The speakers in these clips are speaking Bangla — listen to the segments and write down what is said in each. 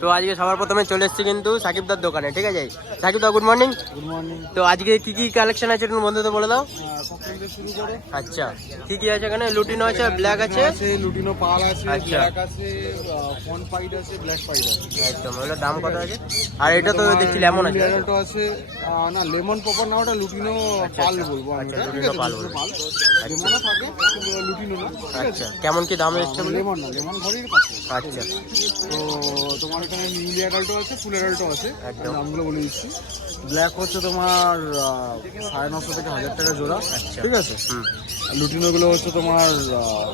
তো আজকে সবার প্রথমে চলে এসেছি কিন্তু সাকিব দার দোকানে ঠিক আছে? সাকিবদা গুড মর্নিং গুড মর্নিং তো আজকে কি কি কালেকশন আছে একটু বন্ধুদের বলে দাও। ককটেল শুরু করে। আচ্ছা কি কি আছে এখানে? লুটিনো আছে ব্ল্যাক আছে? আছে লুটিনো পাল আছে আচ্ছা। ব্ল্যাক আছে ফন পাইড আছে ব্ল্যাক পাইড আছে। একদম ওগুলো দাম কত আছে? আর এটা তো দেখছি লেমন আছে। লেমনটো আছে না লেমন প্রপার না ওটা লুটিনো পাল বলব আমি আচ্ছা, ওটা, লুটিনো পাল বলব। লেমনও থাকে কিন্তু লুটিনো না আচ্ছা কেমন কি দাম এসছে লেমন না লেমন ঘরের পাচ্ছে। আচ্ছা। তো তোমার এখানে নীলি অ্যাডাল্টও আছে ফুল অ্যাডাল্টও আছে একদম। নামগুলো বলে দিচ্ছি। ব্ল্যাক হচ্ছে তোমার সাড়ে নশো থেকে হাজার টাকা জোড়া। আচ্ছা। ঠিক আছে? লুটিন লুটিনোগুলো হচ্ছে তোমার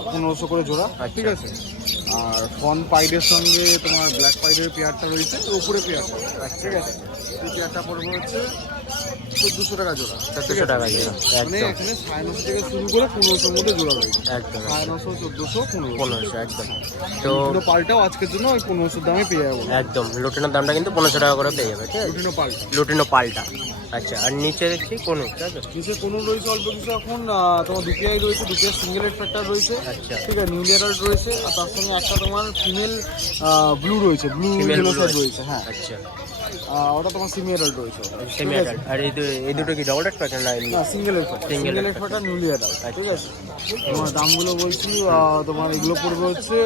পনেরোশো করে জোড়া আচ্ছা। ঠিক আছে? আর ফন পাইডের সঙ্গে তোমার ব্ল্যাক পাইডের পেয়ারটা রয়েছে উপরে পেয়ারটা। ঠিক আছে? পেয়ারটা পড়বে হচ্ছে চোদ্দোশো টাকা জোড়া। চোদ্দোশো টাকা জোড়া মানে একদম। এখানে সাড়ে নশো থেকে শুরু করে পনেরোশোর মধ্যে জোড়া রয়েছে। একদম সাড়ে নশো চোদ্দোশো পনেরো পনেরোশো একদম। তো পাল্টাও আজকের জন্য ওই পনেরোশোর দামে পেয়ে যাব। একদম লুটিনোর দামটা কিন্তু পনেরোশো টাকা করে পেয়ে যাবে ঠিক আছে? লুটিনো পাল্টা। লুটিনো পাল্টা। আচ্ছা আর নিচে দেখছি কোন নিচে কোনো রয়েছে অল্প কিছু এখন তোমার দুপিআই রয়েছে দুপিআই সিঙ্গেল হেড ফ্যাক্টর রয়েছে। আচ্ছা। ঠিক আছে নিউলি অ্যাডাল্ট রয়েছে আর তার সঙ্গে একটা তোমার ফিমেল ব্লু রয়েছে ব্লু। রয়েছে হ্যাঁ। আচ্ছা। ওটা তোমার সিমি অ্যাডাল্ট রয়েছে। সেমি অ্যাডাল্ট আর এই এই দুটো কি ডাবল রেট প্যাটার্ন না না single head single head factor newly adult ঠিক আছে? আচ্ছা। তোমার দামগুলো বলছি তোমার এগুলো পড়বে হচ্ছে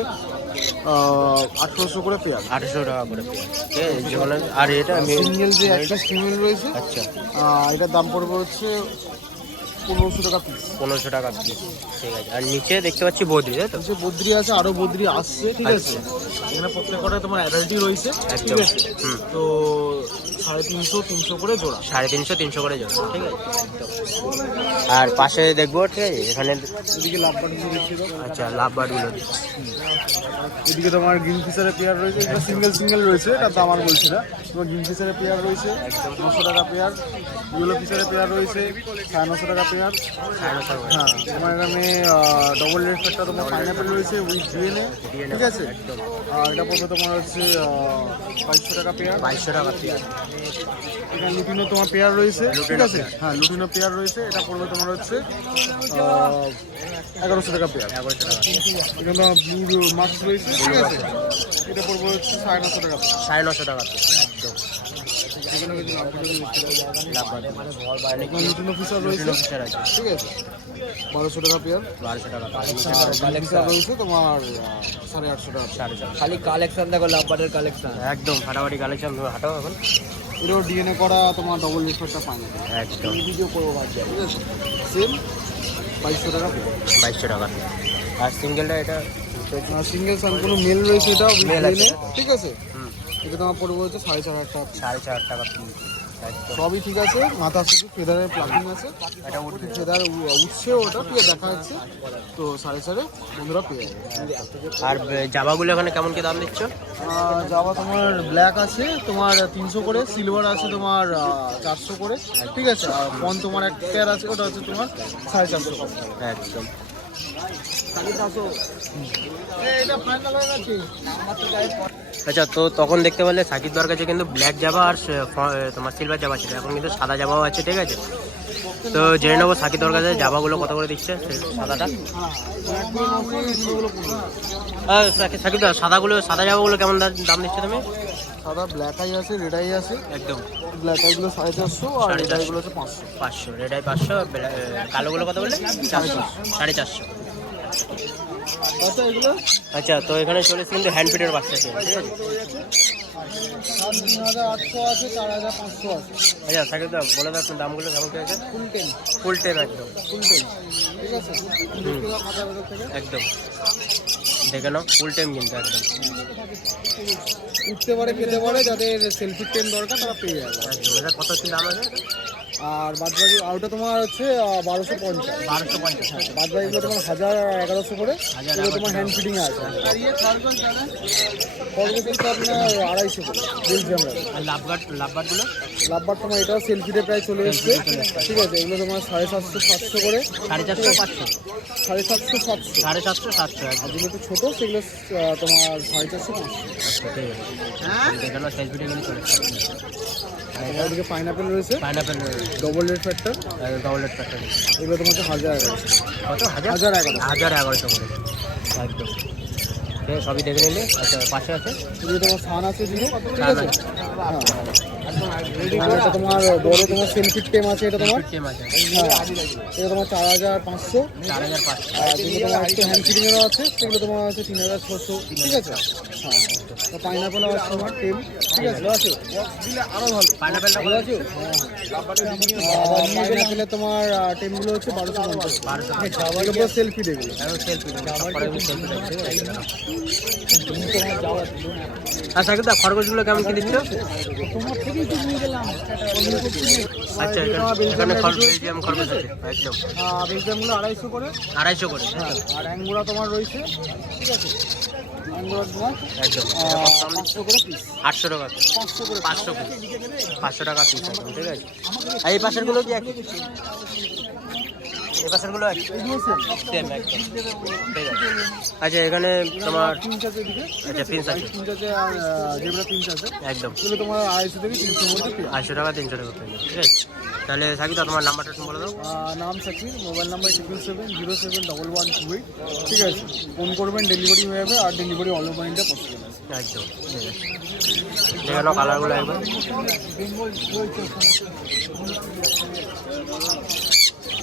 আঠেরোশো করে পেয়ার আঠারোশো টাকা করে পেয়ার আর এটা সিঙ্গেল যে একটা ফিমেল রয়েছে আচ্ছা। এটার দাম পড়বে হচ্ছে পনেরোশো টাকা পিস পনেরোশো টাকা পিস ঠিক আছে। আর নিচে দেখতে পাচ্ছি বদ্রি তাই তো? নিচে বদ্রি আছে আরও বদ্রি আসছে ঠিক আছে। এখানে প্রত্যেক কটা তোমার অ্যাডাল্টই রয়েছে ঠিক আছে। হুম। তো সাড়ে তিনশো তিনশো করে জোড়া। সাড়ে তিনশো তিনশো করে যাবে ঠিক আছে? আর পাশে দেখব ঠিক আছে? এখানে এদিকে লাভবান ছিল আচ্ছা লাভ বারগুলো এদিকে তোমার গ্রিন ফিশারের পেয়ার রয়েছে এটা সিঙ্গেল সিঙ্গেল রয়েছে এটা দাম আর বলছি না। তোমার গ্রিন ফিশারের পেয়ার রয়েছে নশো টাকা পেয়ার ইয়েলো ফিশারের পেয়ার রয়েছে সাড়ে নশো টাকা পেয়ার। হ্যাঁ তোমার এখানে ডবল রেড একটা তোমার পাইনাপেল রয়েছে উইথ ডিএনএ ঠিক আছে? আর এটা পড়বে তোমার হচ্ছে বাইশশো টাকা পেয়ার বাইশশো টাকা পেয়ার এখানে লুটিনো তোমার পেয়ার রয়েছে ঠিক আছে? হ্যাঁ লুটিনো পেয়ার রয়েছে এটা পড়বে তোমার হচ্ছে এগারোশো টাকা পেয়ার এগারোশো টাকা। এখানে ব্লু মাস্ক রয়েছে ঠিক আছে? এটা পড়বে হচ্ছে সাড়ে নশো টাকা সাড়ে নশো টাকা একদম। বারোশো টাকা পেয়ার বারোশো টাকা আর রয়েছে তোমার সাড়ে আটশো টাকা সাড়ে খালি কালেকশন দেখো লাভবার্ডের কালেকশন একদম ফাটাফাটি কালেকশন হাঁটাও এখন। এটাও ডিএনএ করা তোমার ডবল রেফারটা পাই না একদম। ভিডিও করব ভাবছি। ঠিক আছে? সেম বাইশশো টাকা বাইশশো টাকা। আর সিঙ্গেলটা এটা? সিঙ্গেল সান কোনো মেল রয়েছে এটা? ঠিক আছে? এটা তোমার পড়ব হচ্ছে সাড়ে চার হাজার টাকা। সাড়ে চার টাকা পিস একদম সবই ঠিক আছে মাথা শুধু ফেদারের প্লাকিং আছে। ফেদার উঠছে ওটা পেয়ে দেখা যাচ্ছে। তো সাড়ে সাড়ে বন্ধুরা পেয়ে যাবে। আর জামাগুলো এখানে কেমন কি দাম দিচ্ছ জামা তোমার ব্ল্যাক আছে তোমার তিনশো করে সিলভার আছে তোমার চারশো করে ঠিক আছে? আর ফোন তোমার এক পেয়ার আছে ওটা হচ্ছে তোমার সাড়ে চারশো একদম। এটা ফাইনাল হয়ে গেছে। আচ্ছা তো তখন দেখতে পেলে সাকিব দর কাছে কিন্তু ব্ল্যাক জাবা আর তোমার সিলভার জাবা ছিল। এখন কিন্তু সাদা জাবাও আছে ঠিক আছে? তো জেনে নেব সাকিব দর কাছে জাবাগুলো কত করে দিচ্ছে সাদাটা। সাকিব দা সাদাগুলো সাদা জাবাগুলো কেমন দাম দিচ্ছে তুমি? সাদা ব্ল্যাক আই আছে রেড আই আছে। একদম। ব্ল্যাক আইগুলো সাড়ে চারশো আর সাড়ে রেড। আইগুলো হচ্ছে পাঁচশো। পাঁচশো রেড আই পাঁচশো কালোগুলো কত বললে? চারশো। সাড়ে চারশো। আচ্ছা আচ্ছা তো এখানে চলে এসেছে কিন্তু হ্যান্ড ফিটের বাচ্চা ঠিক আছে? আচ্ছা সাকিব দা বলে দাও আপনার দামগুলো কেমন কি আছে ফুল টেন ফুল টেন একদম। ফুল টেন ঠিক আছে মাথা ভেতর থেকে একদম। দেখে নাও ফুল টাইম কিন্তু একদম। উঠতে পারে খেতে পারে যাদের সেলফি টেন দরকার তারা পেয়ে যাবে। কত দাম আছে? আর বাদ বাকি আর ওটা তোমার হচ্ছে বারোশো পঞ্চাশ। বারোশো পঞ্চাশ বাদ বাকিগুলো তোমার হাজার এগারোশো করে এগুলো তোমার হ্যান্ড ফিটিং আছে। খরগোশ হচ্ছে আপনার আড়াইশো করে বেলজিয়াম আর লাভগার্ডগুলো লাভবার তোমার এটাও সেলফিতে প্রায় চলে এসছে। ঠিক আছে এগুলো তোমার সাড়ে সাতশো সাতশো করে। সাড়ে চারশো পাঁচশো? সাড়ে সাতশো সাতশো। সাড়ে সাতশো সাতশো আর যেগুলো একটু ছোটো সেগুলো তোমার সাড়ে চারশো পাঁচশো। আচ্ছা ঠিক আছে। দেখে সেলফিটা কিন্তু আর ওদিকে পাইনাপেল রয়েছে। Pineapple double red factor double red pattern এগুলো তোমার হাজার এগারোশো। কত? হাজার? হাজার এগারো হাজার এগারোশো করে। একদম। সবই দেখে নিলে? আচ্ছা পাশে আছে? তোমার সান আছে ঠিক আছে। এটা তোমার বড় তোমার সেলফি টেম আছে এটা তোমার? হ্যাঁ। এটা তোমার চার হাজার পাঁচশো। আর যেগুলো তোমার একটু হ্যান্ড ফিটিংয়েরও আছে সেগুলো তোমার আছে তিন হাজার ছশো। ঠিক আছে? হ্যাঁ। পাইনাপেল আছে তোমার টেম। ঠিক আছে? আছে? আরও ভালো পাইনাপেলটা ভালো আছে পাইনাপেলে তোমার টেমগুলো হচ্ছে বারোশো পঞ্চাশ। বারোশো পুরো সেলফি দেখবে। সেলফি আর সাকিব দা খরগোশগুলো কেমন কি দিচ্ছ? আচ্ছা এখানে বেলজিয়াম খরগোশ আছে একদম। বেলজিয়ামগুলো আড়াইশো করে। আড়াইশো করে হ্যাঁ আর অ্যাঙ্গুরা তোমার রয়েছে। ঠিক আছে? আটশো টাকা পাঁচশো করে পাঁচশো পিস টাকা পিস একদম ঠিক আছে? আর এই পাশেরগুলো কি একই এই পাশেরগুলো একই? এগুলো same। সেম একদম আচ্ছা এখানে তোমার আচ্ছা পিন্স আছে। একদম। তোমার আড়াইশো থেকে যাবে। টাকা তিনশো টাকা ঠিক আছে তাহলে সাকিব তোমার নাম্বারটা একটু বলে দাও। নাম Shakir mobile number triple seven zero seven double one two eight ঠিক আছে। ফোন করবেন ডেলিভারি হয়ে যাবে আর delivery all over India possible একদম। ঠিক আছে দেখে কালারগুলো একবার।